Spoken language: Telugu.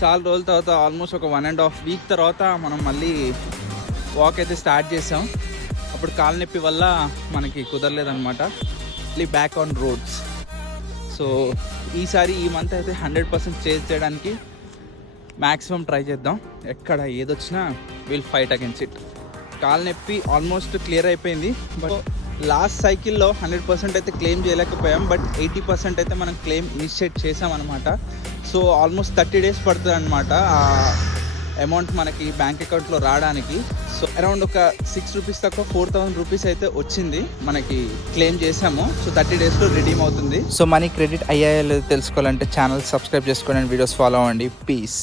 చాలా రోజుల తర్వాత ఆల్మోస్ట్ ఒక 1.5 వీక్ తర్వాత మనం మళ్ళీ వాక్ అయితే స్టార్ట్ చేసాం. అప్పుడు కాలు నొప్పి వల్ల మనకి కుదరలేదనమాట. మళ్ళీ బ్యాక్ ఆన్ రోడ్స్. సో ఈసారి ఈ మంత్ అయితే 100% చేయడానికి మ్యాక్సిమం ట్రై చేద్దాం. ఎక్కడ ఏదొచ్చినా విల్ ఫైట్ అగైన్స్ ఇట్. కాలు నొప్పి ఆల్మోస్ట్ క్లియర్ అయిపోయింది. బట్ లాస్ట్ సైకిల్లో 100% అయితే క్లెయిమ్ చేయలేకపోయాం. బట్ 80% అయితే మనం క్లెయిమ్ ఇనిషియేట్ చేసామన్నమాట. సో ఆల్మోస్ట్ 30 days పడుతుంది అనమాట ఆ అమౌంట్ మనకి బ్యాంక్ అకౌంట్లో రావడానికి. సో అరౌండ్ ఒక 6 రూపీస్ తక్కువ 4000 రూపీస్ అయితే వచ్చింది, మనకి క్లెయిమ్ చేసాము. సో 30 daysలో రిడీమ్ అవుతుంది. సో మనీ క్రెడిట్ అయ్యాయో తెలుసుకోవాలంటే ఛానల్ సబ్స్క్రైబ్ చేసుకోండి, వీడియోస్ ఫాలో అవ్వండి. పీస్.